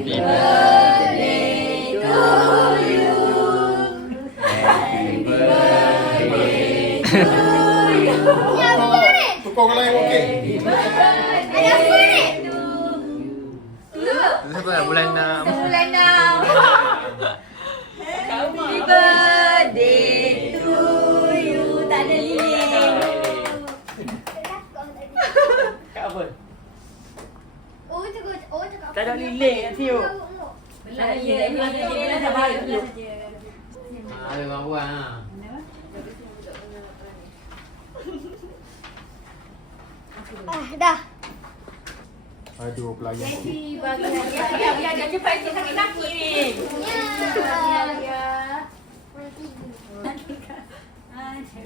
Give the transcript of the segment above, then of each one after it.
Happy birthday to you. Happy birthday to you. Tukar orang lain okey. Ada apa ni? Siapa bulan 6? Bulan 6. Happy birthday to you. Tak ada lilin. Kat apa? Oh, cakap. Tak ada lilin nanti yuk. Belah je. Belah dah baik. Ada orang buang ah. Dah. Aduh, pelayan. Jadi bagi dia cepat sikit sakit kaki ni. Ya.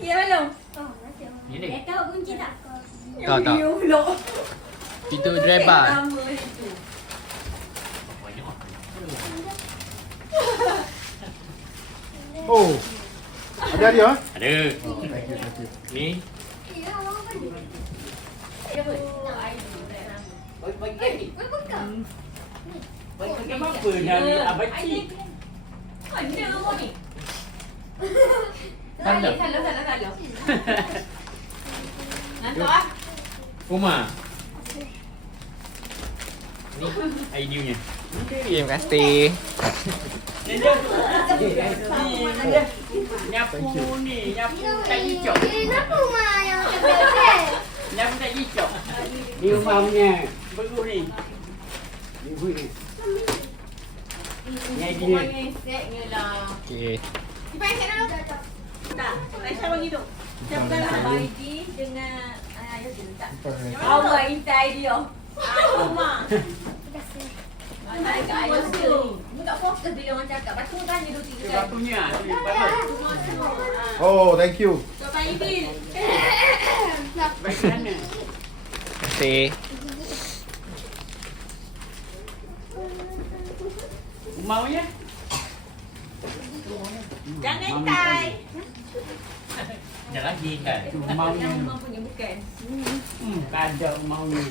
Ya belum? Ini. Tahu kunci tak? Tak tak. Itu driver. Oh. Ada dia? Ada. Oh, thank you. Ni. Bagi apa yang abang cik? Ada awak ni. Salah. Salah. Nanti ah. Uma. Ni ID-nya. Terima kasih. Nyapu ni, nyapu tak hijau. Kenapa mak yang cakap? Nyapu tak hijau. Ni rumah punya. Bagus ni. Ni buat ni. Ni ID ni. Setnya lah. Okey. Cipai set dulu. Tak. Aisyah bagi tu. Siapa ID dengan ayah tu tak. Awak minta ID oh. Mak. Ayah kat ayah tu. Mu tak fokus bila orang cakap. Lepas tu tanya 2-3 kali. Batunya. Bagus. Oh, thank you. Siapa ID? Baik sana. Terima kasih. Rumah punya. Jangan tai. Dah lagi kan? Rumah punya. Rumah punya bukan. Tak ada rumah punya.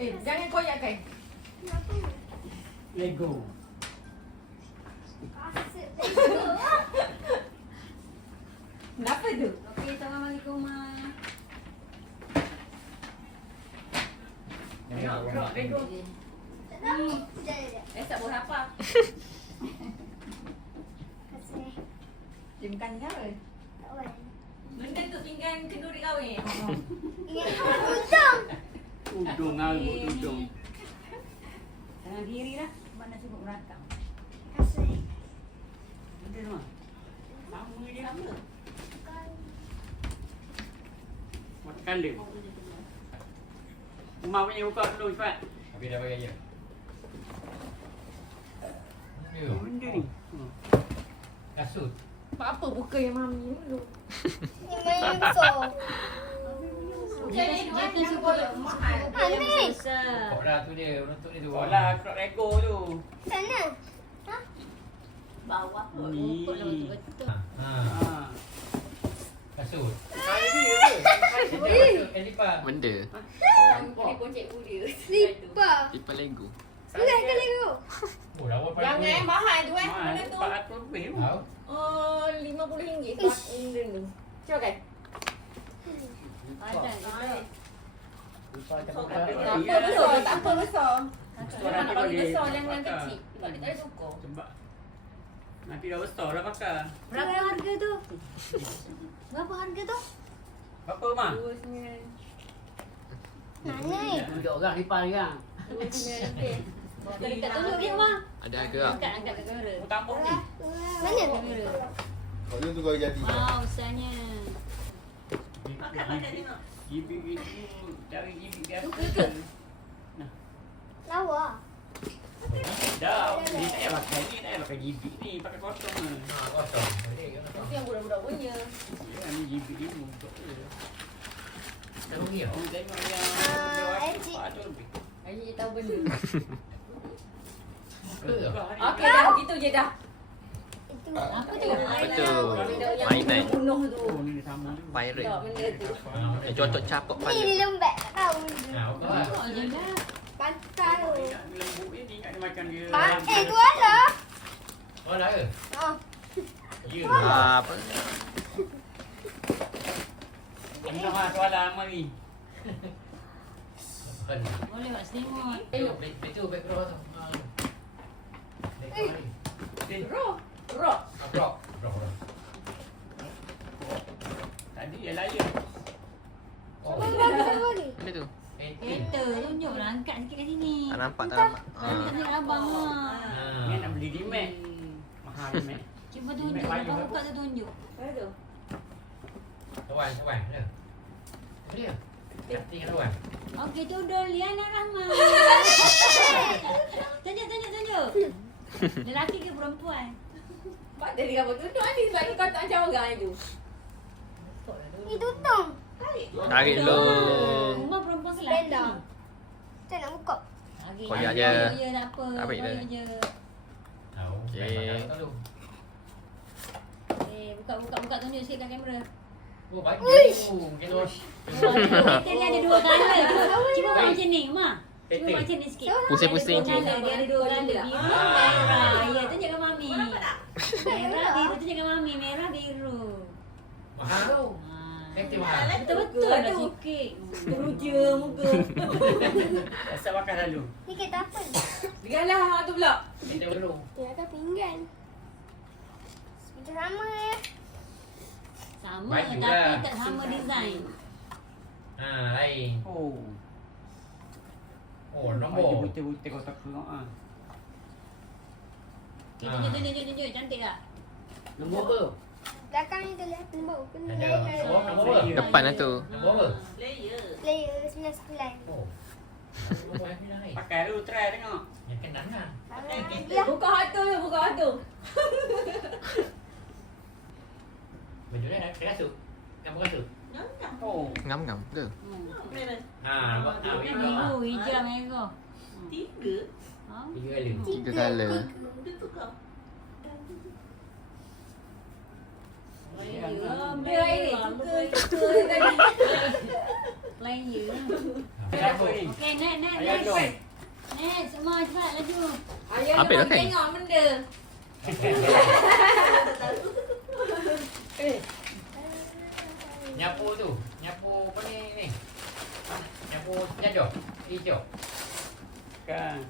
Jangan koyak kan. Lego. Kenapa tu? Okey, Assalamualaikum mak. Lego. Tak boleh apa. Pinggan ni apa? Benda tu pinggan kenduri kahwin. Udung aku udung. Tangan kiri lah. Mana sibuk merakam. Ada rumah. Sama dia. Sama. Makan dia. Rumah punya buka dulu cepat. Habis dah bagi je. Benda ni. Kasut. Apa buka yang mami dulu? Jadi tu supaya mahal. Kok dah tu dia, untuk dia tu. Bola krok Lego tu. Bawah pun. Ni. Ha. Ha. Kasut. Saya ni ke? Yang lipat. Benda. Telefon cikgu dia. Lipat Lego. Oh, dah berapa Jangan mahal tu Mahal benda tu. 400 lebih. Tahu? RM50 benda tu. Cuba kan? Ada. Tak apa besar. Kalau dia besar jangan kecil. Sebab dia tak ada cukup. Sebab nanti dah besar dah pakai. Berapa harga tu? Berapa harga tu? Berapa mak? Duduk orang lipat orang. RM2.9 lebih. Dekat tunjuk dia mah. Ada harga tak? Angkat kamera. Oh, tambah ni. Kamera. Kau tu kau jadi. Wow, besarnya. Gigi dari gigi biasa. Tu ke? Dah, ni tak payah pakai ni, tak payah pakai gigi ni, pakai kosong lah. Ha, kosong. Itu yang budak-budak punya. Ya, ni gigi ni untuk je. Tak rugi tau. Orang tengok yang ada lebih. Ayah je tahu benda. Betul tak? Okey dah, begitu je dah. Apa tu? Apa tu? Mainan. Bunuh tu. Oh, ni sama juga. Pirate. Tak benda tu. Yang cocok capok Ni kepala. lembek tak tahu. Nah, apa lah. Tengok je lah. Pantai tu. Ingat lembu ni ingat dia makan dia. Pantai tu ada. Oh, dah ke? Oh. Ya. Apa? Ini nama soalan mari. Kan. Boleh buat selimut. Tengok, itu background tu. Background ni. Roh. Roh. Rock. Rock. Tadi dia layan. Oh, Bagi. Mana tu? Kereta tunjuklah angkat sikit kat sini. Tak nampak, tak nampak. Tunjuk abang lah. Ni nak beli di Mac. Mahal di Mac. Cuba tunjuk. Abang buka tu tunjuk. Mana tu? Kawan. Ada. Apa dia? Cutting kawan. Okey, tu Doliana Rahman. Tunjuk. Lelaki ke perempuan? Mak dari kamu tunjuk ni sebab kau tak macam orang itu. Ni tutung. Tarik dulu. Rumah perempuan ke Benda. lelaki? Saya nak buka. Okey. Koyak je. Ya, tak apa. Tarik je. Koyak je. Tahu. Okey. Tahu. Buka tunjuk sikit kat kamera. Oh, baju. Gitu. Kereta ni ada dua colour. Cuba buat macam ni, Ma. Cuba buat macam ni sikit. Pusing-pusing Dia je. ada dua colour. Biru, merah. Ya, tunjuk kat Mami. Merah, biru. Tunjuk kat Mami. Merah, biru. Mahal. Efektif mahal. Betul-betul lah sikit. Teruja muka. Asal makan lalu. Ni kereta apa ni? Dengarlah tu pula. Kita dulu. Dia akan pinggan. Macam sama ya. Sama Baju tapi lah. tak sama design. Lain. Oh. Oh, Baju nombor. putih-putih kotak keluar ah. Tunjuk. Cantik tak? Nombor apa? Belakang ni tu lihat nombor. Kena Ada. layer. Nombor apa? Depan lah tu. Nombor apa? Layer 99. Oh. Nombor yang lain. Pakai dulu try tengok. Yang kanan lah. Ya. Buka hatu je, buka hatu. Baju ni nak kasut. Kamu kasut. Oh. Ngam-ngam ke? Nampak tak? Biru, hijau, merah. Tiga. Ha? 3 kali. 3 colour. Dia ini suka tadi. Player. Apa ni? Okey, next. Ayah dong. Next, semua cepat laju. Ayah Apa dia dah, mau kan? tengok benda. Nyapu tu. Nyapu apa ni? Nyapu jajah. Hijau. Kan.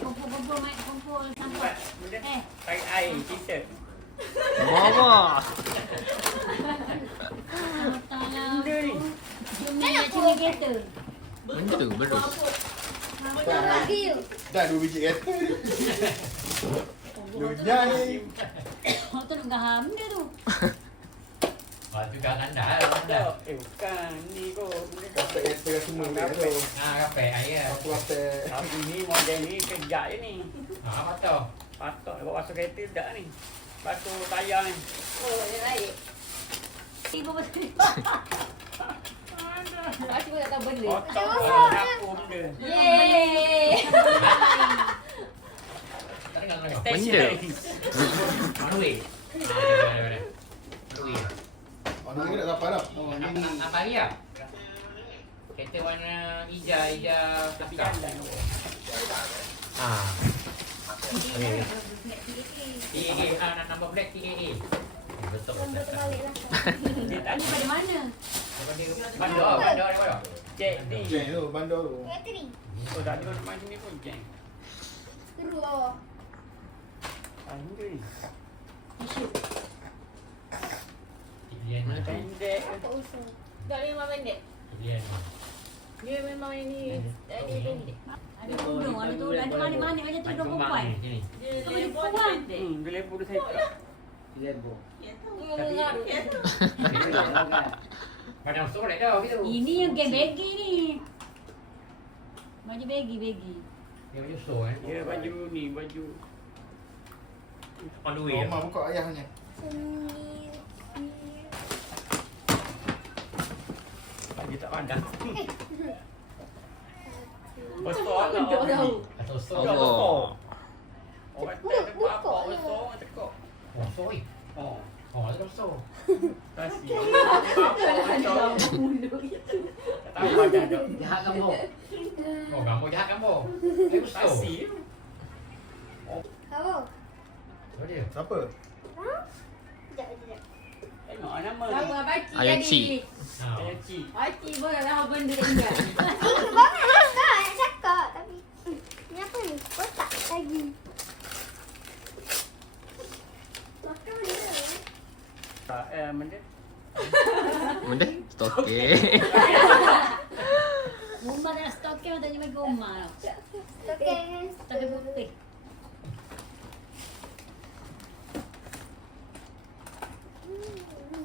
Kumpul, Mak. Kumpul sampah. Buat benda pakai air kita. Mama. Tolong. Benda ni. Cumi nak cumi kereta. Benda tu, berus. Lagi tu. Dah 2 biji kereta ni. Dunia ni. Kau tu nak gaham benda tu. Lepas tu kat anda lah. Anda. Bukan ni kot. Benda Kapek kereta semua ni tu. Kapek air. Aku kapek. Tapi ni model ni kejap je ni. Patah. Patut bawa basuh kereta tak ni. Basuh tayar ni. Oh, dia naik. Ibu betul. Mak cuma tak tahu benda. Kotak apa benda. Yeay. Tak dengar tak dengar. Benda. Mana duit? Ada. Duit. Mana ni nak dapat dah. Oh ni Apa lagi lah? Kereta warna hijau. tapi jalan. Okay. TAA. Number black TAA. Betul. Dia tak Ni pada mana? Bandar. cek ni. Jeng tu, bandar tu. Kereta ni. Oh tak ada macam ni pun cek. Skru bawah. Benda ni. Pendek. Apa usul? Tak boleh memang pendek. Dia memang ini pendek. Ada tudung, ada tudung, ada mana-mana macam tudung perempuan. Dia Boleh lebar buang. pendek. Dia lebar dia saya. Padang solek dah gitu. Ini yang geng baggy ni. Baju baggy. Dia baju so Ya baju ni baju. On the way. Mama buka ayahnya. Baju tak pandang. Besar tak? Tahu. Atau so. Besar. Orang tak apa besar tekuk. Oh, soy. Oh, Oh, itu so. kasih. Apa? Tahu badan tu. Jahat kamu. Oh, kamu jahat kamu. Itu so. Kasih. Kamu. Itu dia. Siapa? Sekejap. Tengok nama Kamu ni. baca Ayah jadi. cik. Ha. Ayah cik. Baca pun dah benda ingat. Ini banyak lah nak cakap. Tapi ni apa ni? Kotak lagi. Makan dia. Tak, benda. Benda? Stoke. Rumah nak stoknya tak bagi rumah. Okey. Tak ada bukti.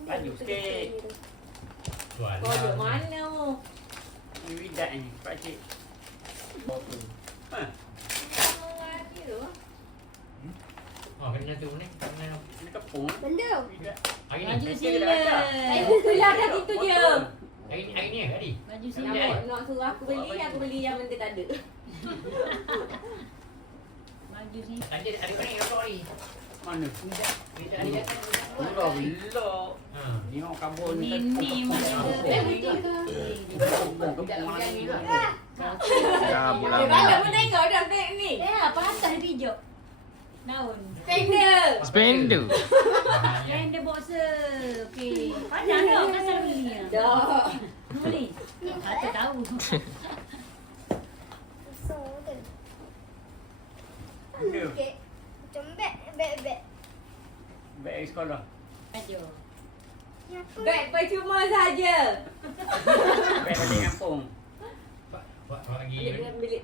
Laju sikit. Soalan. Kau duduk mana? Ni widak ni, pakcik. Ha, Lagi tu. Oh, kena tu ni. Kena. ni kepung. Benda. Widak. Hari ni. Baju Kita sila. dah ada. Itulah dah gitu je. Hari ni tadi. Baju Nak sila. nak suruh aku beli yang benda tak ada. Baju sila. Tadi ada orang yang story. Mana? Kita ada datang. Belok, belok. Ha. Tengok kabur ni. Ni mana ada. Kepung, kepung. Ya, Dia balik pun tengok dah beg ni. Apa atas dia pijak? Daun. Tender. Spender. Brand the boxer. Okey. Pandang dah kan selalu beli ni. Dah. Beli. Tak tahu. Kosong tu. Benda. Okey. Macam beg. Beg sekolah. Baju. Ni apa? Beg percuma saja. Beg balik kampung. Buat lagi. Bilik.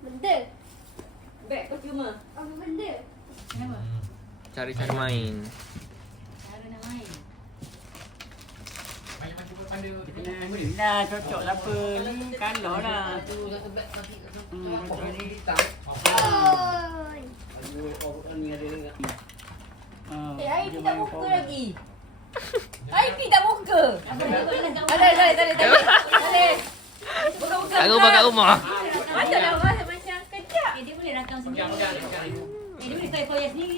Benda. Beg percuma. Apa benda? Kenapa? Cari-cari main. Cara nak main. Macam-macam pun pada. Kena ni lah, cocok lah apa ni. Kalau lah. Satu beg kaki. Cocok ni. Oh. Ni ada. Hari ni tak buka lagi. Hari ni tak buka. Apa nak buat lah kat rumah? Tak. Buka. Kat rumah, kat rumah. Macam dah rasa macam kejap. Dia boleh rakam sendiri. Pegang, pegang, pegang. Dia boleh koyak-koyak sendiri.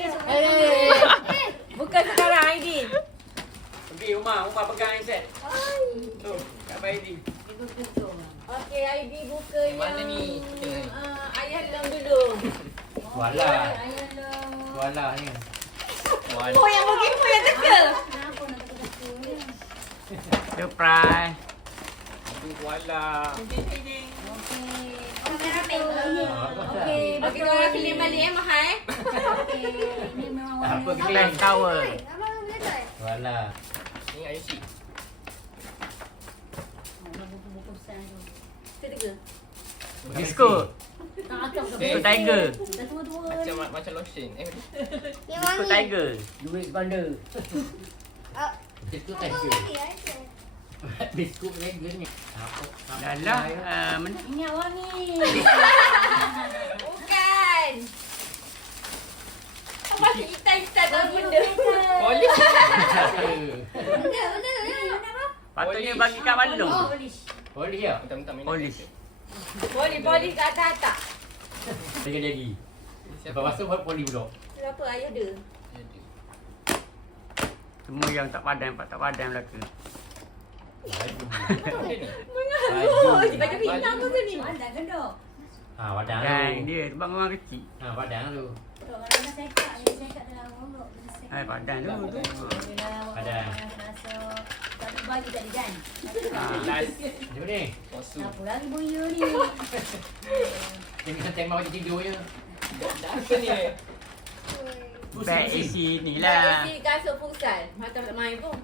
Bukan sekarang Aidil. Pergi rumah pegang handset. Tu, kat Baidi. Dia betul-betul. Okey, Aidil buka yang Mana ni? ayah dalam dulu. Walah. Ayah lah. Walah ni. Oh, yang begitu yang teka. Kenapa nak betul-betul ni? Surprise. Wala. Okey. Kameraman. Okey. Okey, kau orang clean balik mahal Okey. Ini memang warna. Apa Glass tower. Abang boleh tak? Walah. Ni ayah cik. Buku-buku besar tu. Teka. Biskut. Tak acap ke? Biskut Tiger. Dah tua-tua. Macam lotion. Yang Biskut wangi. Tiger. Duit sepander. Biskut Abang tiger. wangi aja. Biskut tiger ni. Dah lah. Mana? Ingat wangi. Bukan. Apa hitam-hitam dalam benda? Polis. Benda. Patutnya bagi kat Bandung. Polis. Boleh ya? Minta-minta minat. Polis. Poli kat atas. Tengah jadi. Lepas masuk buat poli pula. Kenapa ayah ada? Semua yang tak padan belaka. Oh, baju hitam tu ni. Mana gendok? Ha, padang Dan tu. dia sebab orang kecil. Ha, padang tu. Tok kalau nak sekat, dia sekat dalam rongok. Hai padan tu. Padang. Masuk. Tak baju tadi kan? Last. Macam ni. Posu. Apa lagi boyo ni? Dia bisa tembak macam tidur je. Apa ni? Bag isi ni lah. Isi kasut futsal. Macam tak main pun.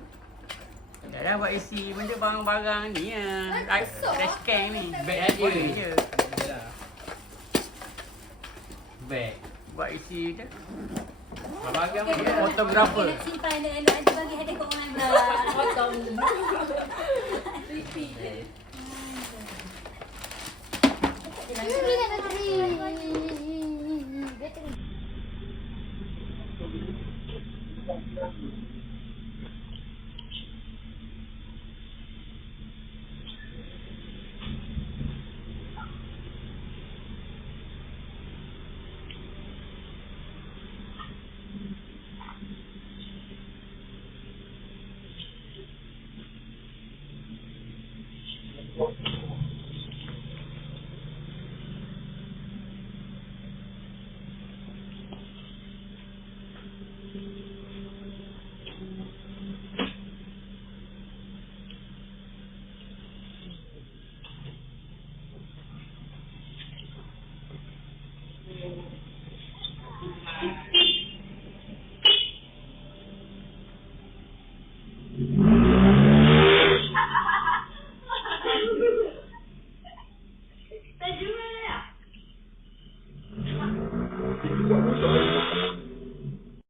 Dah lah buat isi benda barang-barang ni lah. Trash can ni. Beg aja. Boleh je. Beg. Buat isi je. Abang agak Okey, dia. Fotografer. Nak simpan elok-elok nanti bagi hadiah kat orang lain pula. Potong. Bateri nak bateri. Bateri.